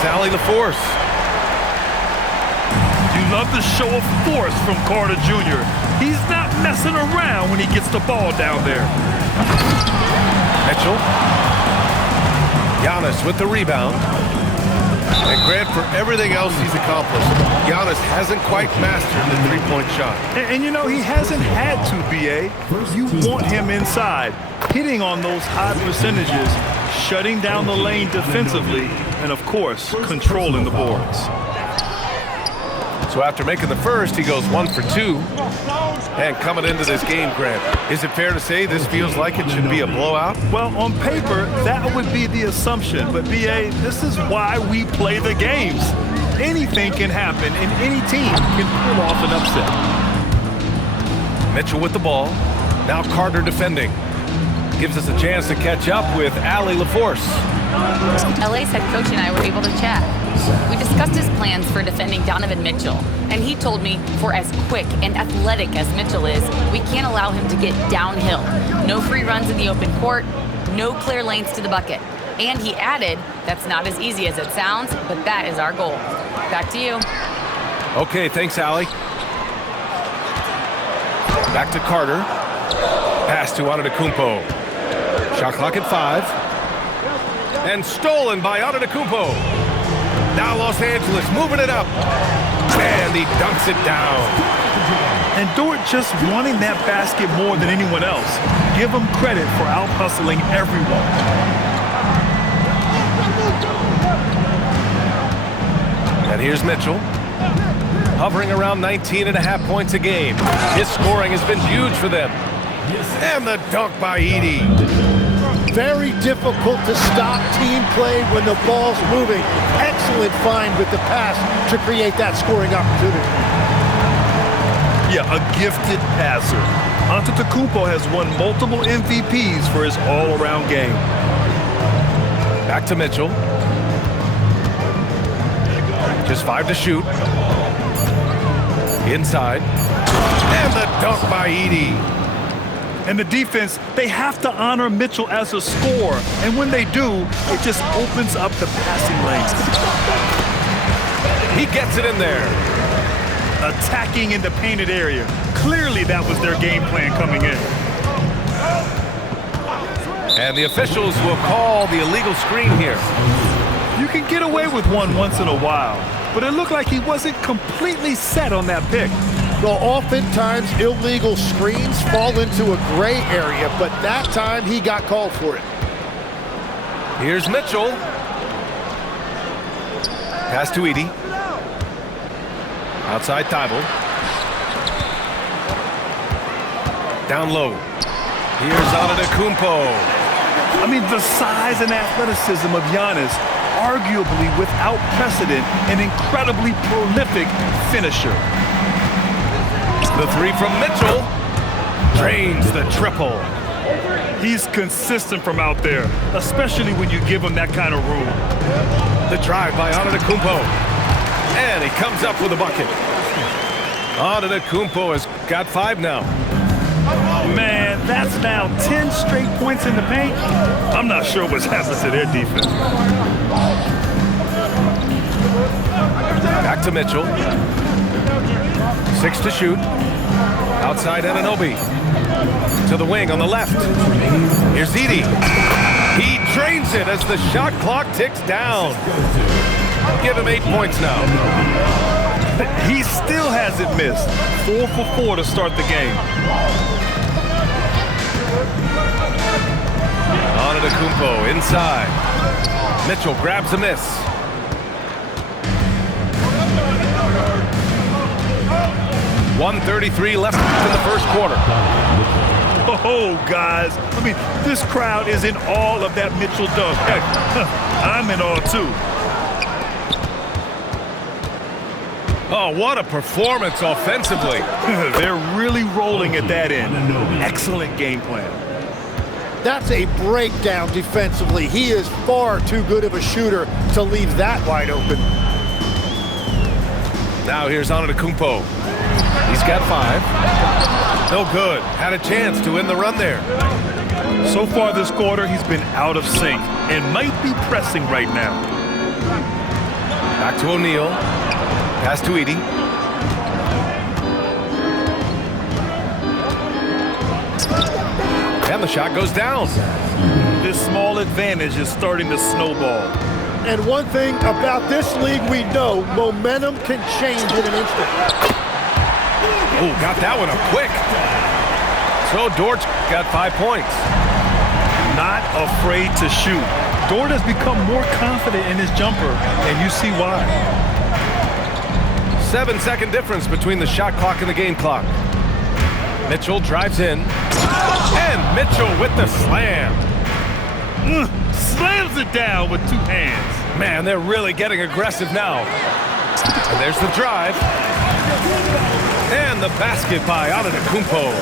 is Allie LaForce. You love the show of force from Carter Jr. He's not messing around when he gets the ball down there. Mitchell. Giannis with the rebound. And Grant, for everything else he's accomplished, Giannis hasn't quite mastered the three-point shot. And you know, he hasn't had to, B.A. You want him inside, hitting on those high percentages, shutting down the lane defensively, and, of course, controlling the boards. So after making the first, he goes 1 for 2. And coming into this game, Grant, is it fair to say this feels like it should be a blowout? Well, on paper, that would be the assumption. But, B.A., this is why we play the games. Anything can happen, and any team can pull off an upset. Mitchell with the ball. Now Carter defending. Gives us a chance to catch up with Allie LaForce. LA's head coach and I were able to chat. We discussed his plans for defending Donovan Mitchell, and he told me for as quick and athletic as Mitchell is, we can't allow him to get downhill. No free runs in the open court, no clear lanes to the bucket. And he added, that's not as easy as it sounds, but that is our goal. Back to you. Okay, thanks, Allie. Back to Carter. Pass to Antetokounmpo. Shot clock at 5. And stolen by Antetokounmpo. Now Los Angeles moving it up. And he dunks it down. And Dort just wanting that basket more than anyone else. Give him credit for out-hustling everyone. And here's Mitchell. Hovering around 19.5 points a game. His scoring has been huge for them. And the dunk by Edey. Very difficult to stop team play when the ball's moving. Excellent find with the pass to create that scoring opportunity. Yeah, a gifted passer. Antetokounmpo has won multiple MVPs for his all-around game. Back to Mitchell. Just 5 to shoot. Inside. And the dunk by Edey. And the defense, they have to honor Mitchell as a scorer. And when they do, it just opens up the passing lanes. He gets it in there. Attacking in the painted area. Clearly that was their game plan coming in. And the officials will call the illegal screen here. You can get away with one once in a while, but it looked like he wasn't completely set on that pick. Well, oftentimes illegal screens fall into a gray area, but that time he got called for it. Here's Mitchell. Pass to Edey. Outside Thibault. Down low. Here's Antetokounmpo. I mean, the size and athleticism of Giannis, arguably without precedent, an incredibly prolific finisher. The 3 from Mitchell drains the triple. He's consistent from out there, especially when you give him that kind of room. The drive by Antetokounmpo. And he comes up with a bucket. Antetokounmpo has got 5 now. Man, that's now 10 straight points in the paint. I'm not sure what's happened to their defense. Back to Mitchell. 6 to shoot. Outside Anunoby. To the wing on the left. Here's Edey. He drains it as the shot clock ticks down. Give him 8 points now. He still hasn't missed. 4 for 4 to start the game. Antetokounmpo inside. Mitchell grabs a miss. .133 left in the first quarter. Oh, guys. I mean, this crowd is in awe of that Mitchell dunk. Heck, I'm in awe, too. Oh, what a performance offensively. They're really rolling at that end. Excellent game plan. That's a breakdown defensively. He is far too good of a shooter to leave that wide open. Now here's Antetokounmpo. He's got 5. No good. Had a chance to end the run there. So far this quarter, he's been out of sync and might be pressing right now. Back to O'Neal. Pass to Edey. And the shot goes down. This small advantage is starting to snowball. And one thing about this league we know, momentum can change in an instant. Oh, got that one up quick. So Dort got 5 points. Not afraid to shoot. Dort has become more confident in his jumper, and you see why. 7-second difference between the shot clock and the game clock. Mitchell drives in. And Mitchell with the slam. Slams it down with 2 hands. Man, they're really getting aggressive now. And there's the drive. And the basket by Antetokounmpo.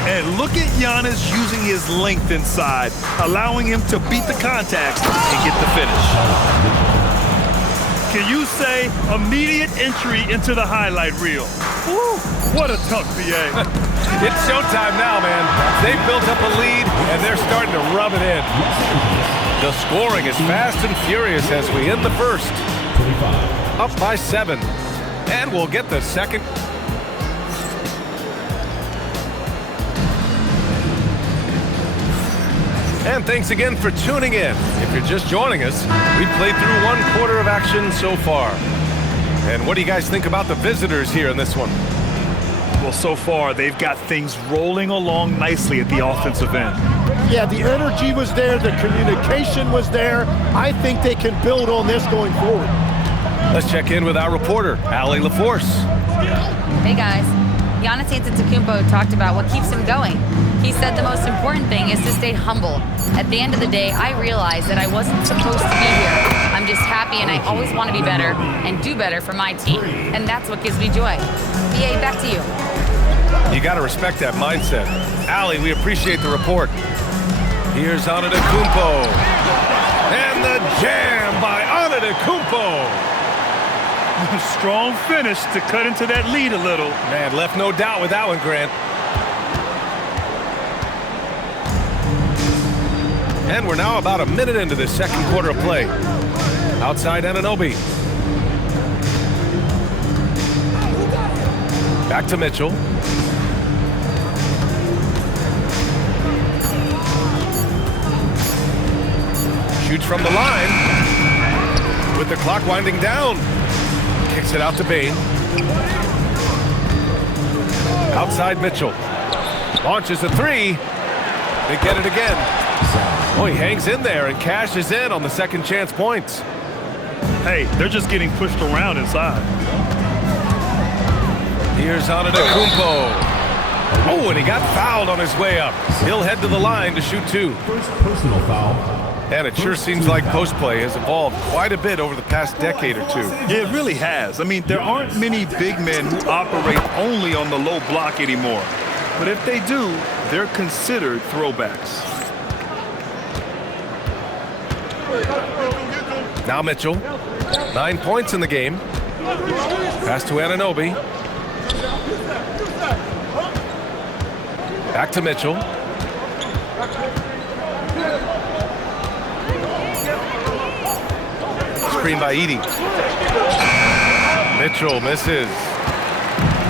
And look at Giannis using his length inside, allowing him to beat the contact and get the finish. Can you say immediate entry into the highlight reel? Woo, what a tough BA. It's showtime now, man. They've built up a lead, and they're starting to rub it in. The scoring is fast and furious as we end the first. Up by 7. And we'll get the second. And thanks again for tuning in. If you're just joining us, we've played through 1 quarter of action so far. And what do you guys think about the visitors here in this one? Well, so far, they've got things rolling along nicely at the offensive end. Yeah, the energy was there, the communication was there. I think they can build on this going forward. Let's check in with our reporter, Allie LaForce. Hey guys, Giannis Antetokounmpo talked about what keeps him going. He said the most important thing is to stay humble. At the end of the day, I realized that I wasn't supposed to be here. I'm just happy and I always want to be better and do better for my team. And that's what gives me joy. BA, back to you. You got to respect that mindset. Allie, we appreciate the report. Here's Antetokounmpo. And the jam by Antetokounmpo. Strong finish to cut into that lead a little. Man, left no doubt with that one, Grant. And we're now about a minute into this second quarter of play. Outside Anunoby. Back to Mitchell. Shoots from the line. With the clock winding down. Kicks it out to Bane. Outside Mitchell. Launches a 3. They get it again. Oh, he hangs in there and cashes in on the second chance points. Hey, they're just getting pushed around inside. Here's Antetokounmpo. Oh, and he got fouled on his way up. He'll head to the line to shoot 2. First personal foul. And it sure seems like post play has evolved quite a bit over the past decade or 2. Yeah, it really has. I mean, there aren't many big men who operate only on the low block anymore. But if they do, they're considered throwbacks. Now Mitchell. 9 points in the game. Pass to Anunoby. Back to Mitchell. Screen by Edey. Mitchell misses.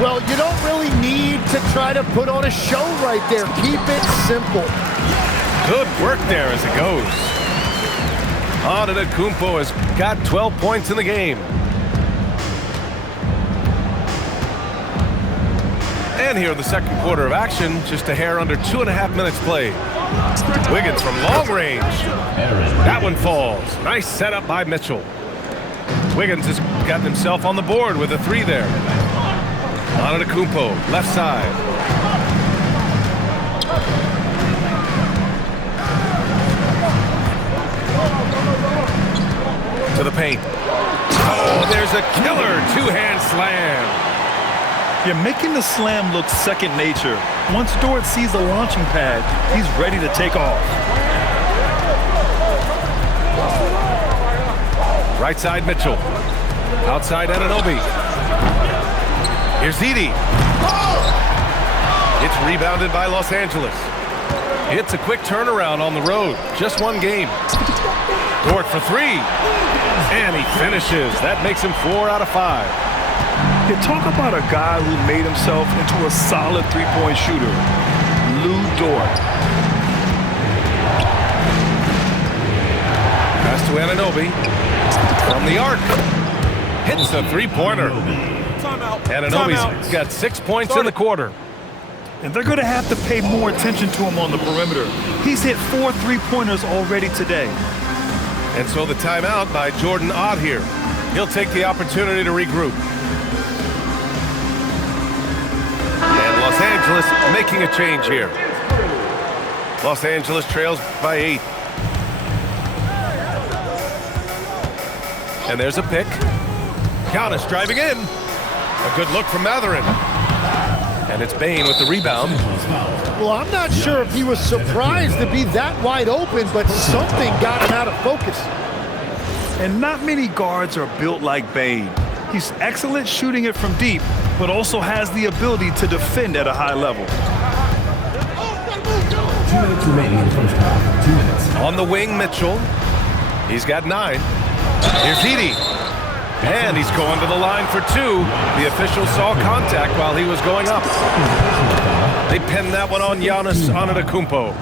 Well, you don't really need to try to put on a show right there. Keep it simple. Good work there as it goes. Antetokounmpo has got 12 points in the game. And here in the second quarter of action, just a hair under 2.5 minutes played. Wiggins from long range. That one falls. Nice setup by Mitchell. Wiggins has gotten himself on the board with a 3 there. Antetokounmpo, left side. To the paint. Oh, there's a killer 2-hand slam. You're making the slam look second nature. Once Dort sees the launching pad, he's ready to take off. Right side Mitchell. Outside Anunoby. Here's Edey. It's rebounded by Los Angeles. It's a quick turnaround on the road. Just one game. Dort for three. And he finishes. That makes him 4 out of 5. You talk about a guy who made himself into a solid three-point shooter. Lou Dort. Pass to Anunoby. From the arc. Hits a three-pointer. Anunoby's got 6 points in the quarter. And they're going to have to pay more attention to him on the perimeter. He's hit 4 three-pointers already today. And so the timeout by Jordan Ott here. He'll take the opportunity to regroup. And Los Angeles making a change here. Los Angeles trails by 8. And there's a pick. Giannis driving in. A good look from Mathurin. And it's Bane with the rebound. Well, I'm not sure if he was surprised to be that wide open, but something got him out of focus. And not many guards are built like Bane. He's excellent shooting it from deep, but also has the ability to defend at a high level. 2 minutes remaining in the first half. 2 minutes. On the wing, Mitchell. He's got 9. Here's Edey. And he's going to the line for 2. The official saw contact while he was going up. They pinned that one on Giannis Antetokounmpo.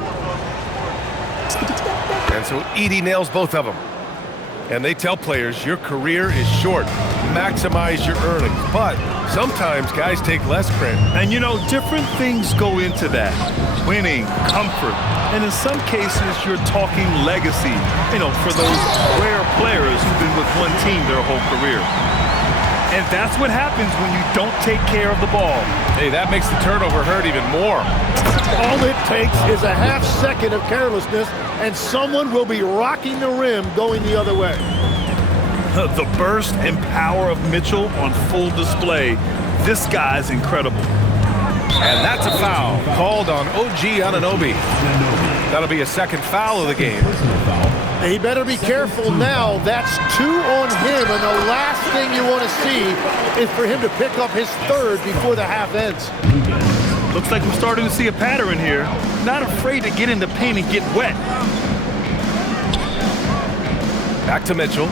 And so Edey nails both of them. And they tell players, your career is short. Maximize your earnings. But sometimes guys take less credit. And you know, different things go into that. Winning, comfort, and in some cases, you're talking legacy. You know, for those rare players who've been with one team their whole career. And that's what happens when you don't take care of the ball. Hey, that makes the turnover hurt even more. All it takes is a half second of carelessness, and someone will be rocking the rim going the other way. The burst and power of Mitchell on full display. This guy's incredible. And that's a foul called on OG Anunoby. That'll be a second foul of the game. He better be careful now. That's 2 on him, and the last thing you want to see is for him to pick up his 3rd before the half ends. Looks like we're starting to see a pattern here. Not afraid to get in the paint and get wet. Back to Mitchell.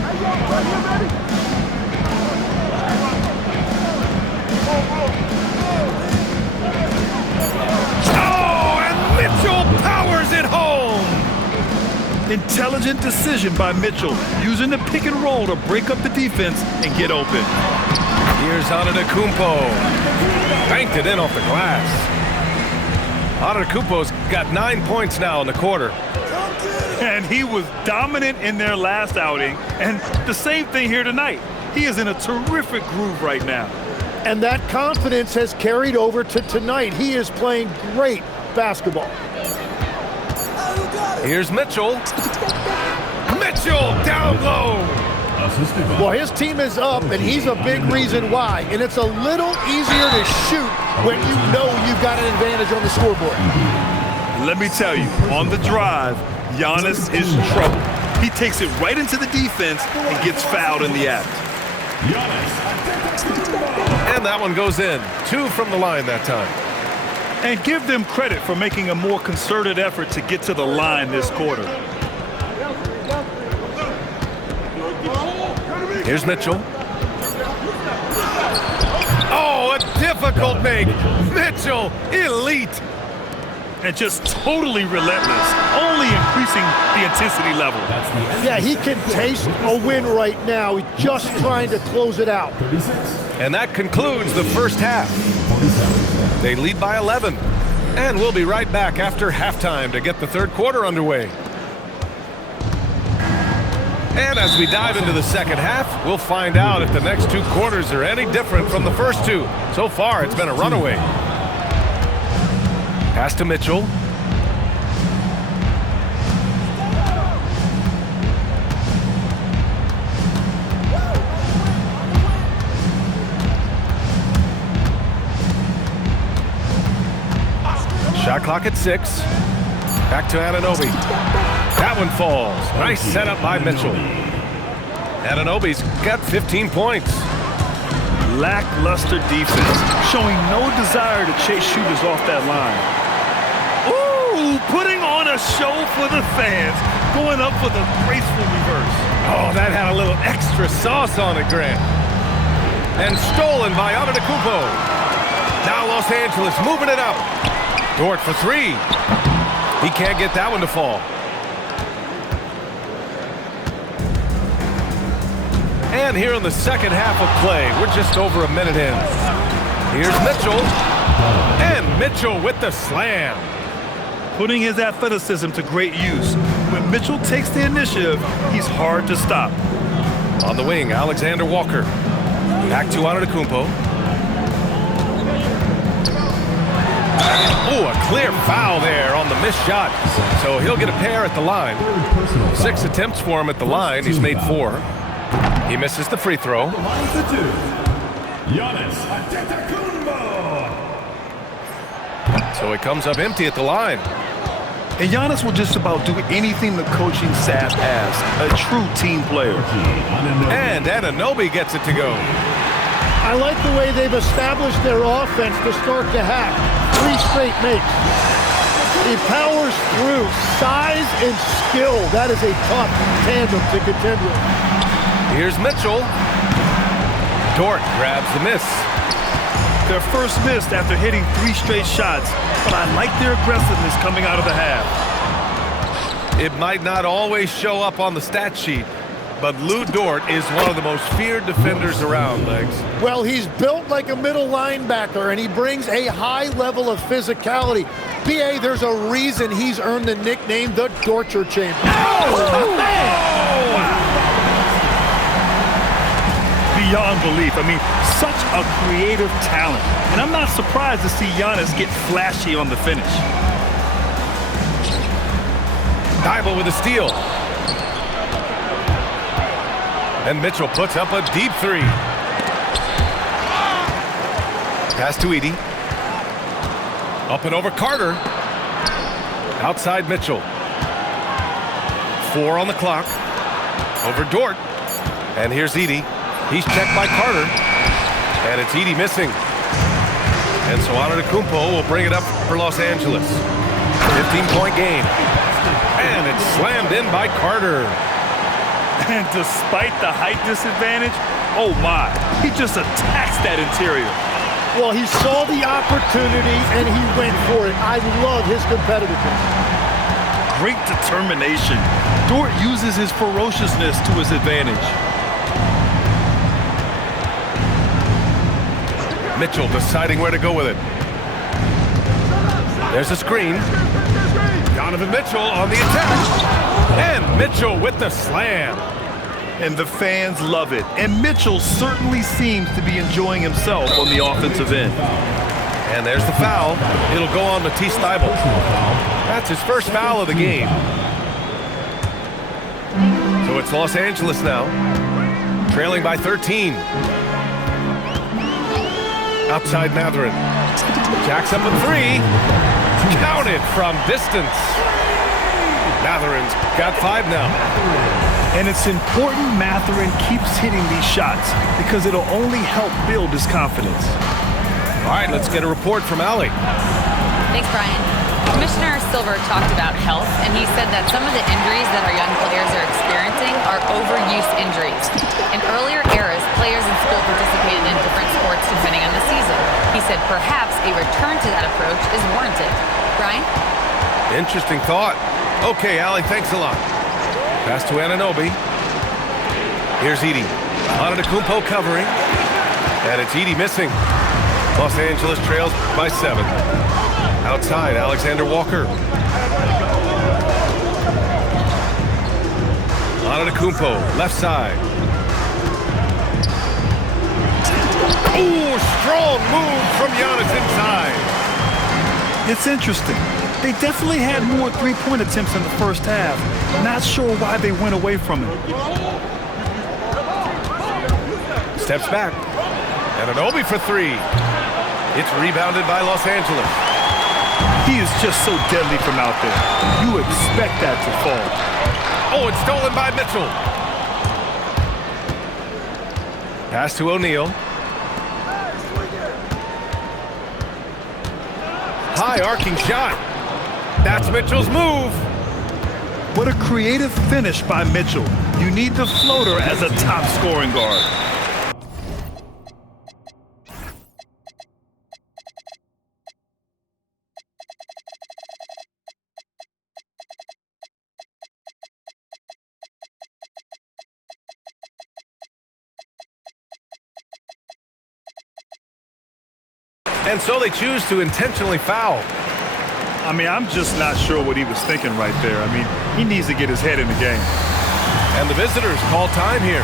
Oh, and Mitchell powers it home! Intelligent decision by Mitchell, using the pick and roll to break up the defense and get open. Here's Antetokounmpo. Banked it in off the glass. Antetokounmpo's got 9 points now in the quarter. And he was dominant in their last outing, and the same thing here tonight. He is in a terrific groove right now. And that confidence has carried over to tonight. He is playing great basketball. Here's Mitchell. Mitchell down low. Well, his team is up, and he's a big reason why. And it's a little easier to shoot when you know you've got an advantage on the scoreboard. Let me tell you, on the drive, Giannis is in trouble. He takes it right into the defense and gets fouled in the act. And that one goes in. 2 from the line that time. And give them credit for making a more concerted effort to get to the line this quarter. Here's Mitchell. Oh, a difficult make. Mitchell, elite. And just totally relentless, only increasing the intensity level. Yeah, he can taste a win right now. He's just trying to close it out. And that concludes the first half. They lead by 11. And we'll be right back after halftime to get the third quarter underway. And as we dive into the second half, we'll find out if the next 2 quarters are any different from the first 2. So far, it's been a runaway. Pass to Mitchell. Shot clock at 6. Back to Anunoby. That one falls. Nice setup by Mitchell. Anunoby's got 15 points. Lackluster defense, showing no desire to chase shooters off that line. Ooh, putting a show for the fans, going up for the graceful reverse. Oh, that had a little extra sauce on it, Grant. And stolen by Antetokounmpo. Now Los Angeles moving it up. Dort for three. He can't get that one to fall. And here in the second half of play, we're just over a minute in. Here's Mitchell. And Mitchell with the slam. Putting his athleticism to great use. When Mitchell takes the initiative, he's hard to stop. On the wing, Alexander Walker. Back to Antetokounmpo. Oh, a clear foul there on the missed shot. So he'll get a pair at the line. 6 attempts for him at the line. He's made 4. He misses the free throw. So he comes up empty at the line. And Giannis will just about do anything the coaching staff asks. A true team player. And Anunoby gets it to go. I like the way they've established their offense to start the half. 3 straight makes. He powers through. Size and skill. That is a tough tandem to contend with. Here's Mitchell. Dort grabs the miss. Their first missed after hitting 3 straight shots, but I like their aggressiveness coming out of the half. It might not always show up on the stat sheet, but Lou Dort is one of the most feared defenders around, Legs. Well, he's built like a middle linebacker, and he brings a high level of physicality. B.A., there's a reason he's earned the nickname the Torture Champion. Oh, man! Beyond belief. I mean, such a creative talent. And I'm not surprised to see Giannis get flashy on the finish. Thybulle with a steal. And Mitchell puts up a deep 3. Pass to Edey. Up and over Carter. Outside Mitchell. 4 on the clock. Over Dort. And here's Edey. He's checked by Carter. And it's Edey missing. And so Antetokounmpo will bring it up for Los Angeles. 15-point game. And it's slammed in by Carter. And despite the height disadvantage, oh my, he just attacks that interior. Well, he saw the opportunity and he went for it. I love his competitiveness. Great determination. Dort uses his ferociousness to his advantage. Mitchell deciding where to go with it. There's a screen. Donovan Mitchell on the attack. And Mitchell with the slam. And the fans love it. And Mitchell certainly seems to be enjoying himself on the offensive end. And there's the foul. It'll go on Matisse Thybulle. That's his first foul of the game. So it's Los Angeles now, trailing by 13. Outside Mathurin. Jacks up a 3. Counted from distance. Mathurin's got 5 now. And it's important Mathurin keeps hitting these shots because it'll only help build his confidence. All right, let's get a report from Allie. Thanks, Brian. Commissioner Silver talked about health, and he said that some of the injuries that our young players are experiencing are overuse injuries. In earlier eras, players in school participated in different sports depending on the season. He said perhaps a return to that approach is warranted. Brian? Interesting thought. Okay, Allie, thanks a lot. Pass to Anunoby. Here's Edey. Antetokounmpo covering. And it's Edey missing. Los Angeles trails by 7. Outside, Alexander Walker. Antetokounmpo, left side. Ooh, strong move from Giannis inside. It's interesting. They definitely had more three-point attempts in the first half. Not sure why they went away from it. Steps back. Anunoby for 3. It's rebounded by Los Angeles. He is just so deadly from out there. You expect that to fall. Oh, it's stolen by Mitchell. Pass to O'Neal. High arcing shot. That's Mitchell's move. What a creative finish by Mitchell. You need the floater as a top scoring guard. And so they choose to intentionally foul. I mean, I'm just not sure what he was thinking right there. I mean, he needs to get his head in the game. And the visitors call time here.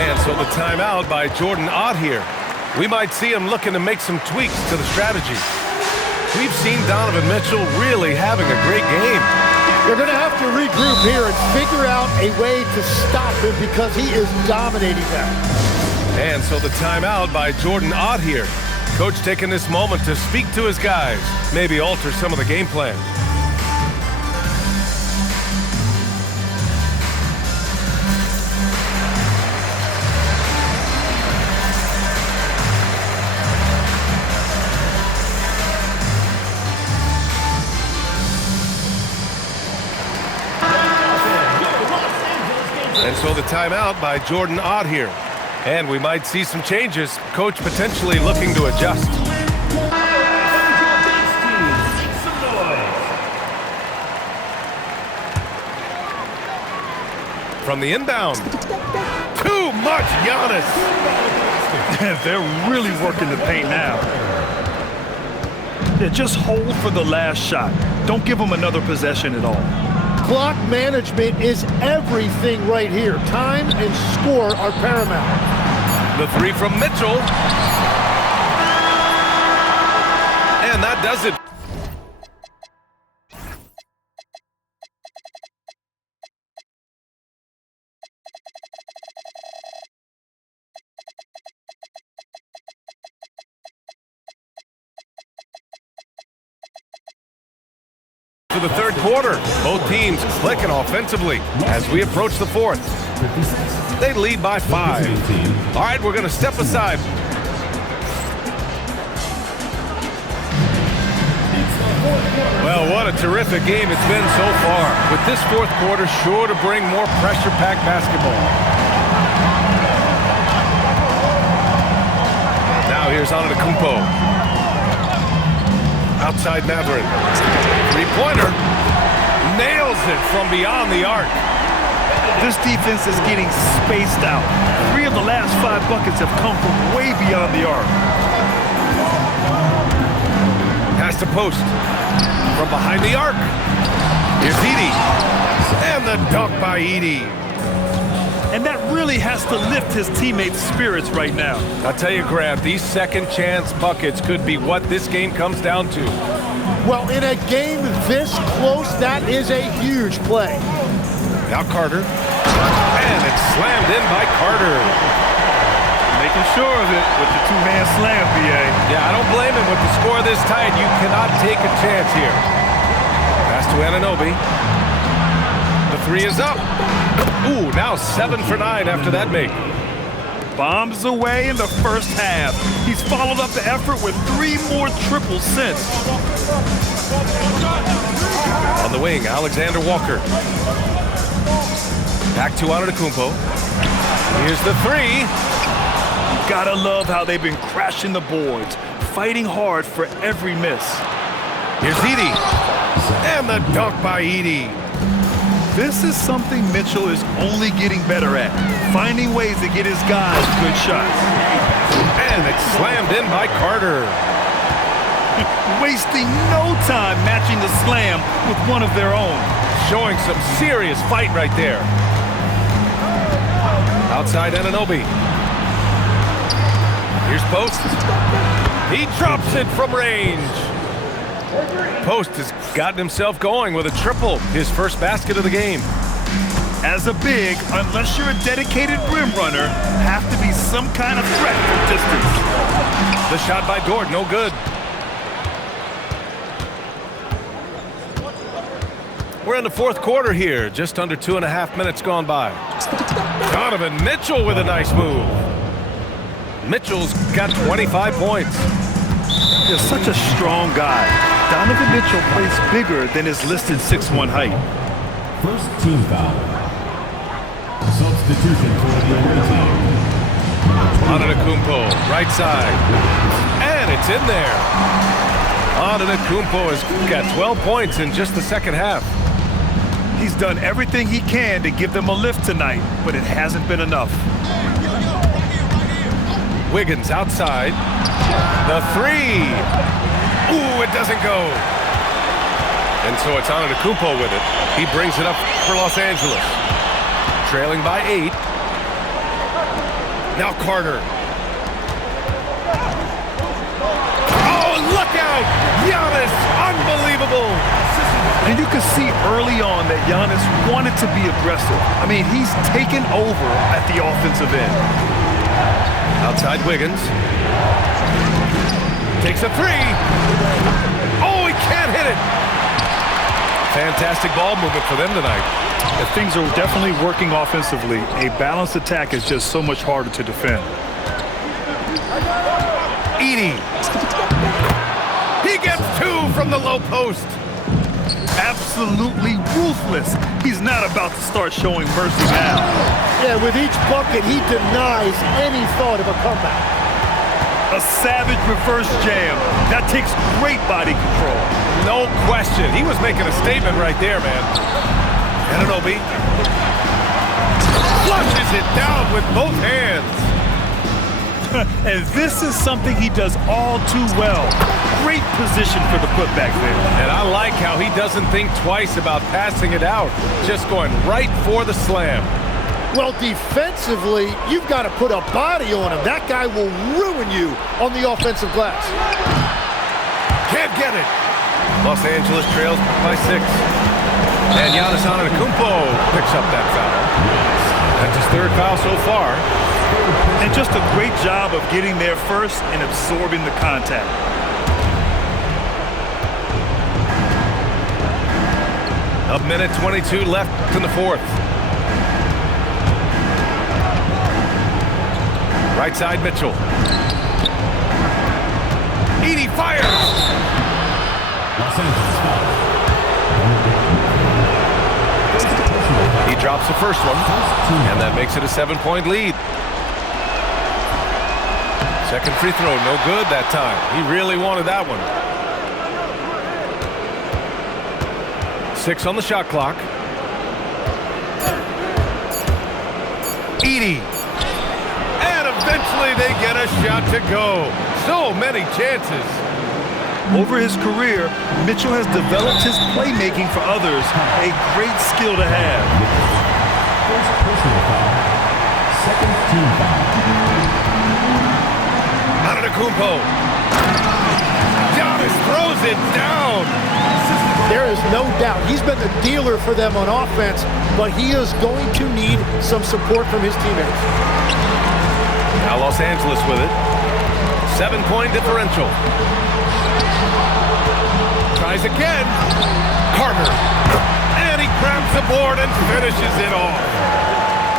And so the timeout by Jordan Ott here. We might see him looking to make some tweaks to the strategy. We've seen Donovan Mitchell really having a great game. They're going to have to regroup here and figure out a way to stop him because he is dominating them. And so the timeout by Jordan Ott here. Coach taking this moment to speak to his guys, maybe alter some of the game plan. And so the timeout by Jordan Ott here. And we might see some changes. Coach potentially looking to adjust. From the inbound. Too much Giannis. They're really working the paint now. Yeah, just hold for the last shot. Don't give them another possession at all. Clock management is everything right here. Time and score are paramount. The three from Mitchell. And that does it. To the third quarter, both teams clicking offensively as we approach the fourth. They lead by 5. All right, we're going to step aside. Well, what a terrific game it's been so far. With this fourth quarter sure to bring more pressure-packed basketball. Now here's Antetokounmpo. Outside Mathurin. Three-pointer. Nails it from beyond the arc. This defense is getting spaced out. 3 of the last 5 buckets have come from way beyond the arc. Pass to post. From behind the arc. Here's Edey. And the dunk by Edey. And that really has to lift his teammates' spirits right now. I'll tell you, Grant, these second chance buckets could be what this game comes down to. Well, in a game this close, that is a huge play. Now Carter. And it's slammed in by Carter. Making sure of it with the two-man slam, B.A. Yeah, I don't blame him with the score this tight. You cannot take a chance here. Pass to Anunoby. The three is up. Ooh, now 7 for 9 after that make. Bombs away in the first half. He's followed up the effort with 3 more triples since. On the wing, Alexander Walker. Back to Antetokounmpo. Here's the three. Gotta love how they've been crashing the boards, fighting hard for every miss. Here's Edey. And the dunk by Edey. This is something Mitchell is only getting better at, finding ways to get his guys good shots. And it's slammed in by Carter. Wasting no time matching the slam with one of their own. Showing some serious fight right there. Outside Anunoby. Here's Post. He drops it from range. Post has gotten himself going with a triple, his first basket of the game. As a big, unless you're a dedicated rim runner, have to be some kind of threat from distance. The shot by Dort, no good. We're in the fourth quarter here, just under 2.5 minutes gone by. Donovan Mitchell with a nice move. Mitchell's got 25 points. is such a strong guy. Donovan Mitchell plays bigger than his listed 6'1" height. First team foul. Substitution for the away team. Antetokounmpo, right side. And it's in there. Antetokounmpo has got 12 points in just the second half. He's done everything he can to give them a lift tonight, but it hasn't been enough. Wiggins outside. The three. Ooh, it doesn't go. And so it's Antetokounmpo with it. He brings it up for Los Angeles. Trailing by 8. Now Carter. Oh, look out! Giannis, unbelievable! And you can see early on that Giannis wanted to be aggressive. I mean, he's taken over at the offensive end. Outside Wiggins. Takes a three. Oh, he can't hit it. Fantastic ball movement for them tonight. And things are definitely working offensively. A balanced attack is just so much harder to defend. Edey. He gets 2 from the low post. Absolutely ruthless. He's not about to start showing mercy now. Yeah, with each bucket, he denies any thought of a comeback. A savage reverse jam. That takes great body control. No question. He was making a statement right there, man. Anunoby flushes it down with both hands. And this is something he does all too well. Great position for the putback there. And I like how he doesn't think twice about passing it out. Just going right for the slam. Well, defensively, you've got to put a body on him. That guy will ruin you on the offensive glass. Can't get it. Los Angeles trails by 6. And Giannis Antetokounmpo picks up that foul. That's his 3rd foul so far. And just a great job of getting there first and absorbing the contact. A minute 22 left in the 4th. Right side Mitchell. Edey fires. Los Angeles foul. He drops the first one, and that makes it a 7-point lead. Second free throw, no good that time. He really wanted that one. 6 on the shot clock. Edey. And eventually they get a shot to go. So many chances. Over his career, Mitchell has developed his playmaking for others, a great skill to have. First personal foul. Second team foul. Antetokounmpo. Giannis throws it down. There is no doubt he's been the dealer for them on offense, but he is going to need some support from his teammates. Now Los Angeles with it. 7-point differential. Tries again. Carter. And he grabs the board and finishes it off.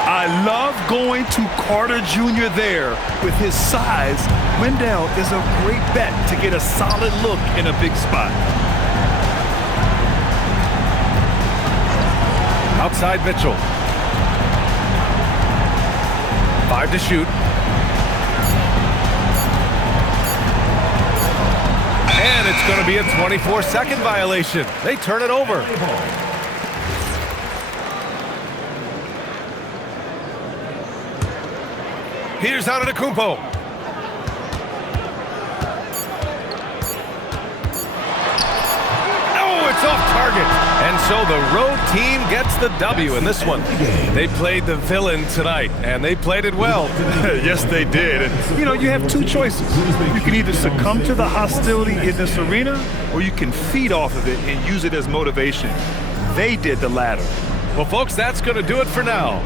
I love going to Carter Jr. there. With his size, Wendell is a great bet to get a solid look in a big spot. Outside Mitchell. 5 to shoot. And it's going to be a 24-second violation. They turn it over. Here's Antetokounmpo. Oh, it's off target. And so the road team gets the W in this one. They played the villain tonight, and they played it well. Yes, they did. And, you know, you have 2 choices. You can either succumb to the hostility in this arena, or you can feed off of it and use it as motivation. They did the latter. Well, folks, that's going to do it for now.